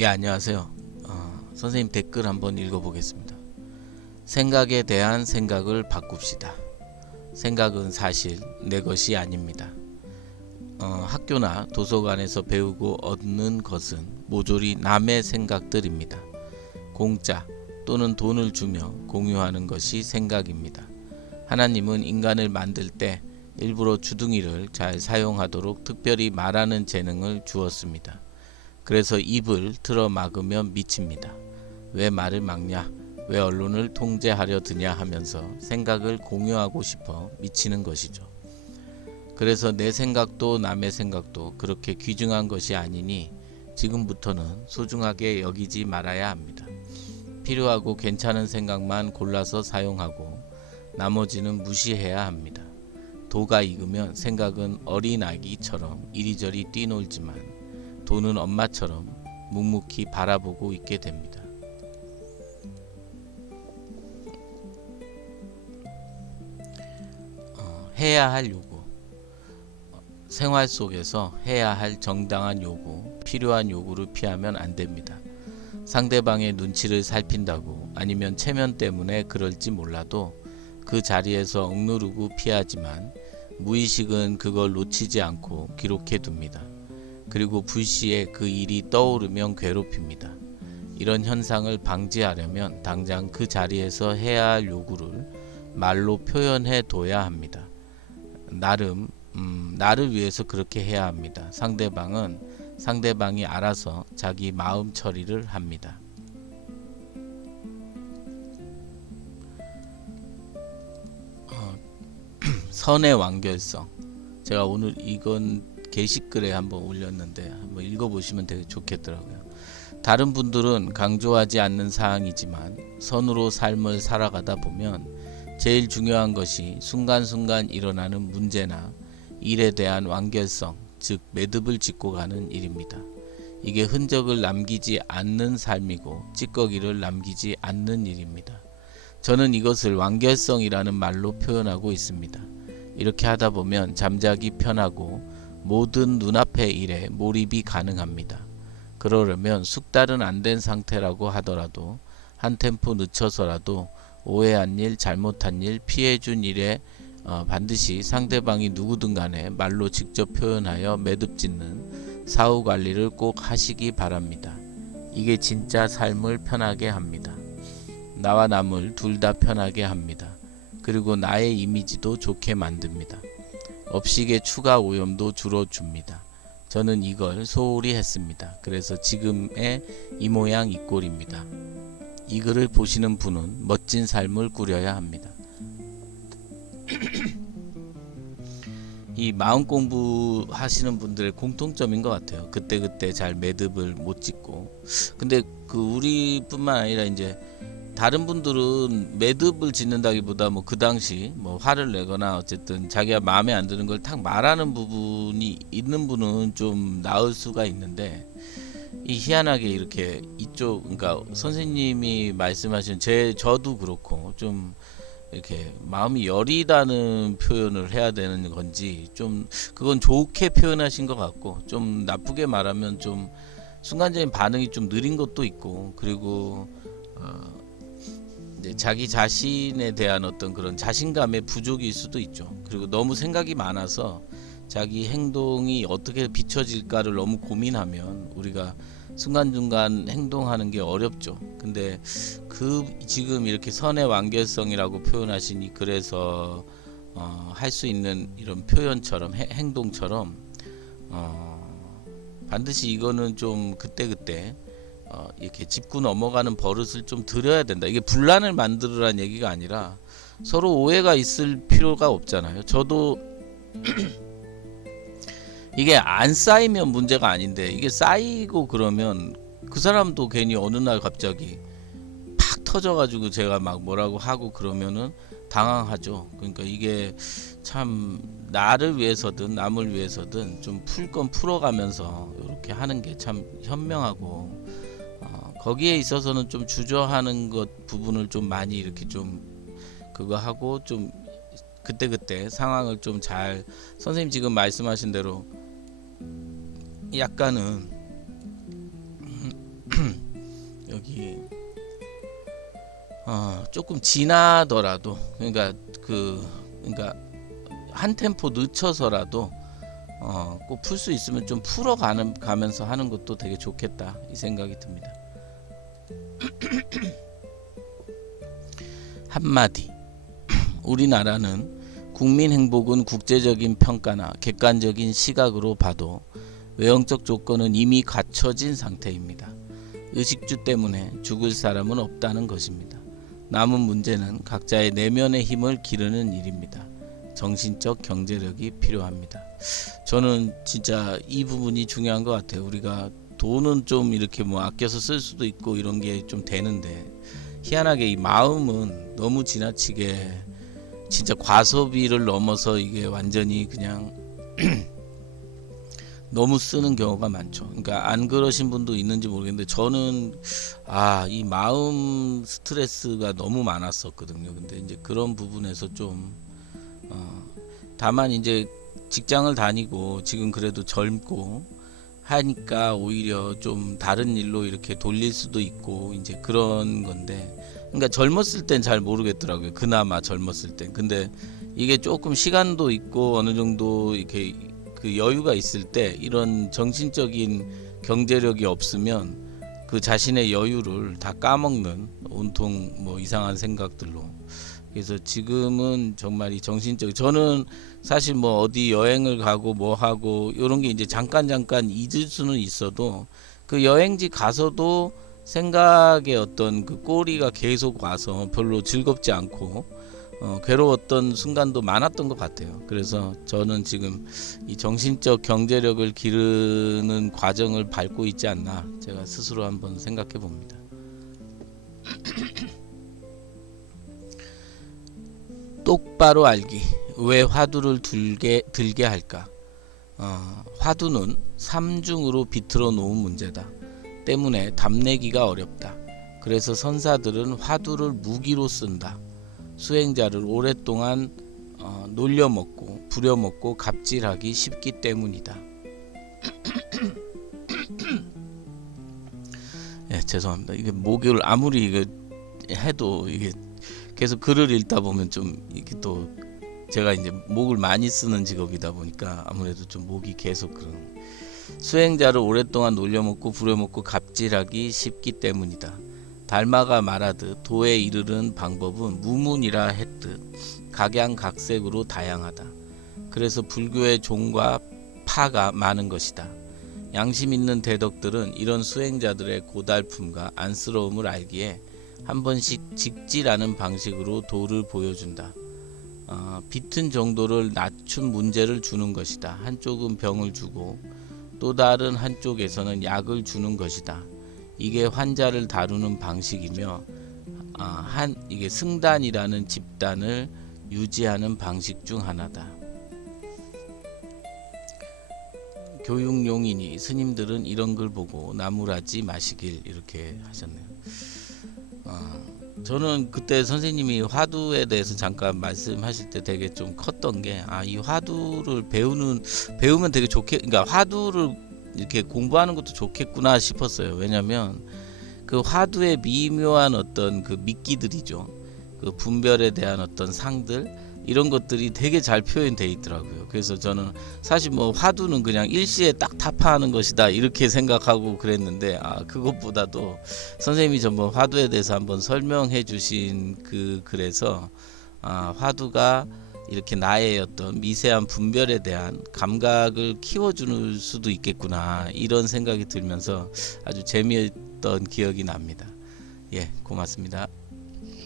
예, 안녕하세요. 선생님 댓글 한번 읽어보겠습니다. 생각에 대한 생각을 바꿉시다. 생각은 사실 내 것이 아닙니다. 학교나 도서관에서 배우고 얻는 것은 모조리 남의 생각들입니다. 공짜 또는 돈을 주며 공유하는 것이 생각입니다. 하나님은 인간을 만들 때 일부러 주둥이를 잘 사용하도록 특별히 말하는 재능을 주었습니다. 그래서 입을 틀어 막으면 미칩니다. 왜 말을 막냐? 왜 언론을 통제하려 드냐 하면서 생각을 공유하고 싶어 미치는 것이죠. 그래서 내 생각도 남의 생각도 그렇게 귀중한 것이 아니니 지금부터는 소중하게 여기지 말아야 합니다. 필요하고 괜찮은 생각만 골라서 사용하고 나머지는 무시해야 합니다. 도가 익으면 생각은 어린아기처럼 이리저리 뛰놀지만 돈은 엄마처럼 묵묵히 바라보고 있게 됩니다. 해야 할 요구. 생활 속에서 해야 할 정당한 요구, 필요한 요구를 피하면 안 됩니다. 상대방의 눈치를 살핀다고 아니면 체면 때문에 그럴지 몰라도 그 자리에서 억누르고 피하지만 무의식은 그걸 놓치지 않고 기록해 둡니다. 그리고 불시에 그 일이 떠오르면 괴롭힙니다. 이런 현상을 방지하려면 당장 그 자리에서 해야 할 요구를 말로 표현해 둬야 합니다. 나를 위해서 그렇게 해야 합니다. 상대방이 알아서 자기 마음 처리를 합니다. 선의 완결성. 제가 오늘 이건 게시글에 한번 올렸는데 한번 읽어보시면 되게 좋겠더라고요. 다른 분들은 강조하지 않는 사항이지만 선으로 삶을 살아가다 보면 제일 중요한 것이 순간순간 일어나는 문제나 일에 대한 완결성, 즉 매듭을 짓고 가는 일입니다. 이게 흔적을 남기지 않는 삶이고 찌꺼기를 남기지 않는 일입니다. 저는 이것을 완결성이라는 말로 표현하고 있습니다. 이렇게 하다 보면 잠자기 편하고 모든 눈앞의 일에 몰입이 가능합니다. 그러려면 숙달은 안 된 상태라고 하더라도 한 템포 늦춰서라도 오해한 일, 잘못한 일, 피해준 일에 반드시 상대방이 누구든 간에 말로 직접 표현하여 매듭짓는 사후관리를 꼭 하시기 바랍니다. 이게 진짜 삶을 편하게 합니다. 나와 남을 둘 다 편하게 합니다. 그리고 나의 이미지도 좋게 만듭니다. 업식의 추가 오염도 줄여줍니다. 저는 이걸 소홀히 했습니다. 그래서 지금의 이 모양 이 꼴입니다. 이 글을 보시는 분은 멋진 삶을 꾸려야 합니다. 이 마음 공부 하시는 분들의 공통점인 것 같아요. 그때그때 잘 매듭을 못 짓고. 근데 우리뿐만 아니라 이제 다른 분들은 매듭을 짓는다기보다 그 당시 화를 내거나 어쨌든 자기가 마음에 안 드는 걸 탁 말하는 부분이 있는 분은 좀 나을 수가 있는데, 이 희한하게 이렇게 그러니까 선생님이 말씀하신 저도 그렇고 좀 이렇게 마음이 여리다는 표현을 해야 되는 건지 좀 그건 좋게 표현하신 것 같고, 좀 나쁘게 말하면 좀 순간적인 반응이 좀 느린 것도 있고, 그리고 이제 자기 자신에 대한 어떤 그런 자신감의 부족일 수도 있죠. 그리고 너무 생각이 많아서 자기 행동이 어떻게 비춰질까를 너무 고민하면 우리가 순간순간 행동하는 게 어렵죠. 근데 지금 이렇게 선의 완결성이라고 표현하시니, 그래서 할 수 있는 이런 표현처럼 행동처럼 반드시 이거는 좀 그때그때 이렇게 짚고 넘어가는 버릇을 좀 들여야 된다. 이게 분란을 만들으라는 얘기가 아니라 서로 오해가 있을 필요가 없잖아요. 저도 이게 안 쌓이면 문제가 아닌데, 이게 쌓이고 그러면 그 사람도 괜히 어느 날 갑자기 팍 터져가지고 제가 막 뭐라고 하고 그러면은 당황하죠. 그러니까 이게 참 나를 위해서든 남을 위해서든 좀 풀 건 풀어가면서 이렇게 하는 게 참 현명하고, 거기에 있어서는 좀 주저하는 것 부분을 좀 많이 이렇게 좀 그거 하고, 좀 그때그때 상황을 좀 잘, 선생님 지금 말씀하신 대로 약간은 여기 조금 지나더라도 그러니까 한 템포 늦춰서라도 꼭 풀 수 있으면 좀 가면서 하는 것도 되게 좋겠다 이 생각이 듭니다. 한마디. 우리나라는 국민 행복은 국제적인 평가나 객관적인 시각으로 봐도 외형적 조건은 이미 갖춰진 상태입니다. 의식주 때문에 죽을 사람은 없다는 것입니다. 남은 문제는 각자의 내면의 힘을 기르는 일입니다. 정신적 경제력이 필요합니다. 저는 진짜 이 부분이 중요한 것 같아요. 우리가 돈은 좀 이렇게 뭐 아껴서 쓸 수도 있고 이런 게 좀 되는데 희한하게 이 마음은 너무 지나치게 진짜 과소비를 넘어서 이게 완전히 그냥 너무 쓰는 경우가 많죠. 그러니까 안 그러신 분도 있는지 모르겠는데 저는 이 마음 스트레스가 너무 많았었거든요. 근데 이제 그런 부분에서 좀 다만 이제 직장을 다니고 지금 그래도 젊고 하니까 오히려 좀 다른 일로 이렇게 돌릴 수도 있고 이제 그런 건데, 그러니까 젊었을 땐 잘 모르겠더라고요. 그나마 젊었을 땐. 근데 이게 조금 시간도 있고 어느 정도 이렇게 그 여유가 있을 때 이런 정신적인 경제력이 없으면 그 자신의 여유를 다 까먹는, 온통 뭐 이상한 생각들로. 그래서 지금은 정말 이 정신적, 저는 사실 뭐 어디 여행을 가고 뭐 하고 이런 게 이제 잠깐 잊을 수는 있어도 그 여행지 가서도 생각의 어떤 그 꼬리가 계속 와서 별로 즐겁지 않고 괴로웠던 순간도 많았던 것 같아요. 그래서 저는 지금 이 정신적 경제력을 기르는 과정을 밟고 있지 않나 제가 스스로 한번 생각해 봅니다. 똑바로 알기. 왜 화두를 들게 할까? 화두는 삼중으로 비틀어 놓은 문제다. 때문에 답내기가 어렵다. 그래서 선사들은 화두를 무기로 쓴다. 수행자를 오랫동안 놀려먹고 부려먹고 갑질하기 쉽기 때문이다. 예, 죄송합니다. 이게 목요일 아무리 이게 해도 이게 계속 글을 읽다 보면 좀 이게 또 제가 이제 목을 많이 쓰는 직업이다 보니까 아무래도 좀 목이 계속 그런. 수행자를 오랫동안 놀려먹고 부려먹고 갑질하기 쉽기 때문이다. 달마가 말하듯 도에 이르는 방법은 무문이라 했듯 각양각색으로 다양하다. 그래서 불교의 종과 파가 많은 것이다. 양심 있는 대덕들은 이런 수행자들의 고달픔과 안쓰러움을 알기에 한 번씩 직지라는 방식으로 도를 보여준다. 비튼 정도를 낮춘 문제를 주는 것이다. 한쪽은 병을 주고 또 다른 한쪽에서는 약을 주는 것이다. 이게 환자를 다루는 방식이며 이게 승단이라는 집단을 유지하는 방식 중 하나다. 교육용이니 스님들은 이런 걸 보고 나무라지 마시길 이렇게 하셨네요. 저는 그때 선생님이 화두에 대해서 잠깐 말씀하실 때 되게 좀 컸던 게 이 화두를 배우면 되게 그러니까 화두를 이렇게 공부하는 것도 좋겠구나 싶었어요. 왜냐면 그 화두의 미묘한 어떤 그 미끼들이죠. 그 분별에 대한 어떤 상들, 이런 것들이 되게 잘 표현되어 있더라고요. 그래서 저는 사실 뭐 화두는 그냥 일시에 딱 타파하는 것이다 이렇게 생각하고 그랬는데 그것보다도 선생님이 전번 화두에 대해서 한번 설명해 주신 그 글에서 화두가 이렇게 나의 어떤 미세한 분별에 대한 감각을 키워줄 수도 있겠구나 이런 생각이 들면서 아주 재미있던 기억이 납니다. 예, 고맙습니다.